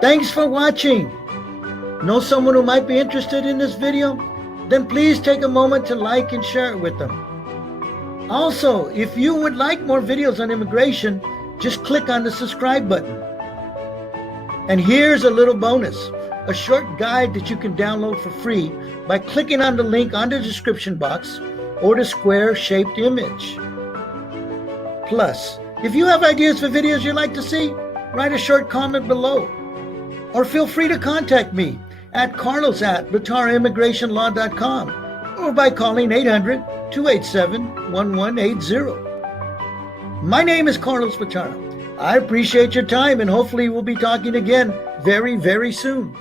Thanks for watching. Know someone who might be interested in this video? Then please take a moment to like and share it with them. Also, if you would like more videos on immigration, just click on the subscribe button. And here's a little bonus, a short guide that you can download for free by clicking on the link on the description box or the square-shaped image. Plus, if you have ideas for videos you'd like to see, write a short comment below. Or feel free to contact me at carlos@VitaraImmigrationLaw.com or by calling 800-287-1180. My name is Carlos Vitara. I appreciate your time and hopefully we'll be talking again very, very soon.